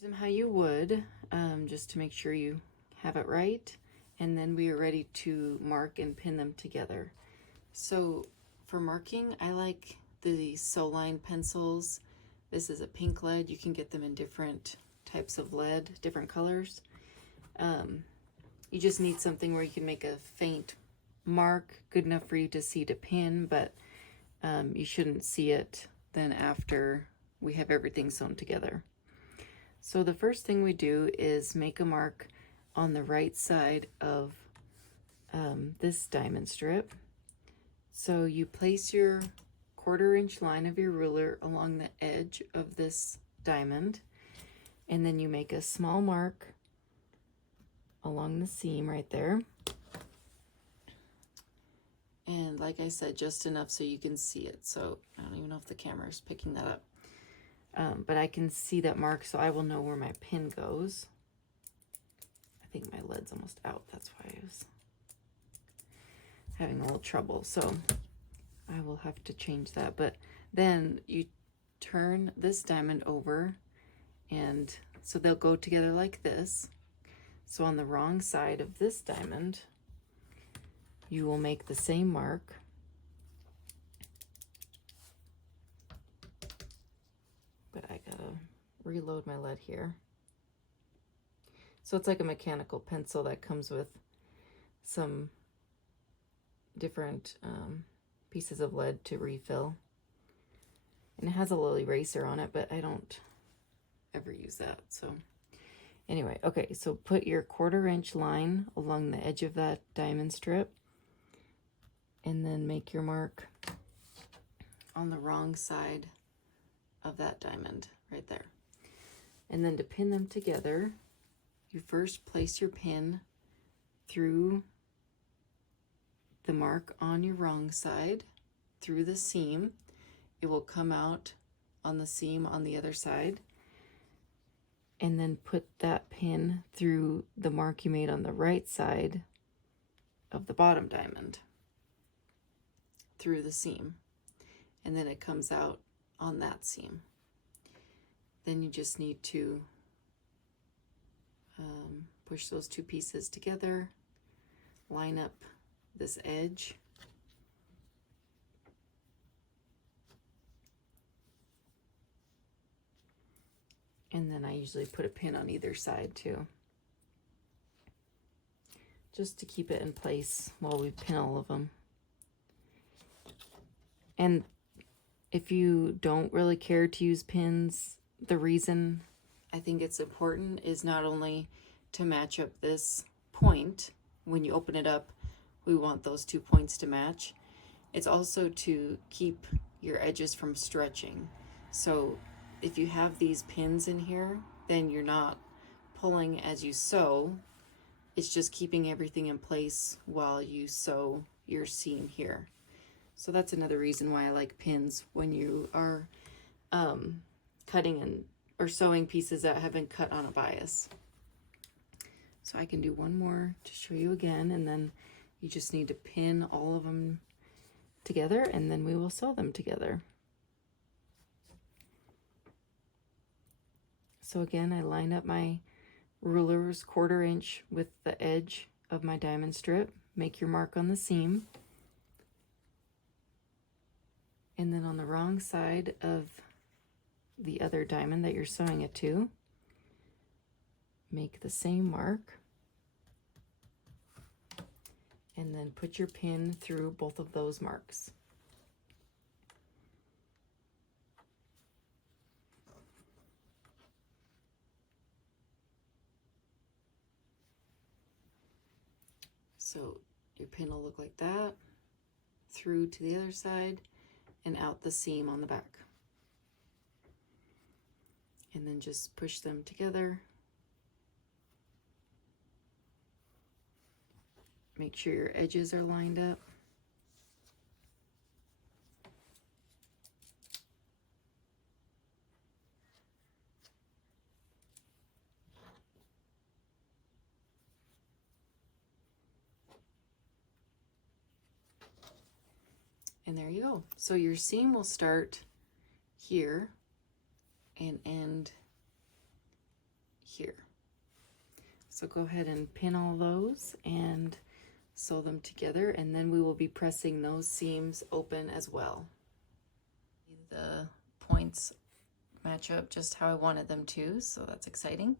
Them how you would, just to make sure you have it right. And then we are ready to mark and pin them together. So for marking, I like the Soline pencils. This is a pink lead. You can get them in different types of lead, different colors. You just need something where you can make a faint mark, good enough for you to see to pin, but you shouldn't see it then after we have everything sewn together. So the first thing we do is make a mark on the right side of this diamond strip. So you place your 1/4 inch line of your ruler along the edge of this diamond, and then you make a small mark along the seam right there. And like I said, just enough so you can see it. So I don't even know if the camera is picking that up. But I can see that mark, so I will know where my pin goes. I think my lead's almost out. That's why I was having a little trouble. So I will have to change that. But then you turn this diamond over, and so they'll go together like this. So on the wrong side of this diamond, you will make the same mark. But I gotta reload my lead here. So it's like a mechanical pencil that comes with some different pieces of lead to refill. And it has a little eraser on it, but I don't ever use that. So anyway, okay, so put your 1/4 inch line along the edge of that diamond strip, and then make your mark on the wrong side of that diamond right there. And then to pin them together, you first place your pin through the mark on your wrong side, through the seam. It will come out on the seam on the other side, and then put that pin through the mark you made on the right side of the bottom diamond, through the seam, and then it comes out on that seam. Then you just need to push those two pieces together, line up this edge, and then I usually put a pin on either side too, just to keep it in place while we pin all of them. And if you don't really care to use pins, the reason I think it's important is not only to match up this point. When you open it up, we want those 2 points to match. It's also to keep your edges from stretching. So if you have these pins in here, then you're not pulling as you sew. It's just keeping everything in place while you sew your seam here. So that's another reason why I like pins when you are cutting and or sewing pieces that have been cut on a bias. So I can do one more to show you again, and then you just need to pin all of them together, and then we will sew them together. So again, I line up my ruler's 1/4 inch with the edge of my diamond strip, make your mark on the seam, and then on the wrong side of the other diamond that you're sewing it to, make the same mark, and then put your pin through both of those marks. So your pin will look like that, through to the other side, and out the seam on the back. And then just push them together. Make sure your edges are lined up. And there you go. So your seam will start here and end here. So go ahead and pin all those and sew them together, and then we will be pressing those seams open as well. The points match up just how I wanted them to, so that's exciting.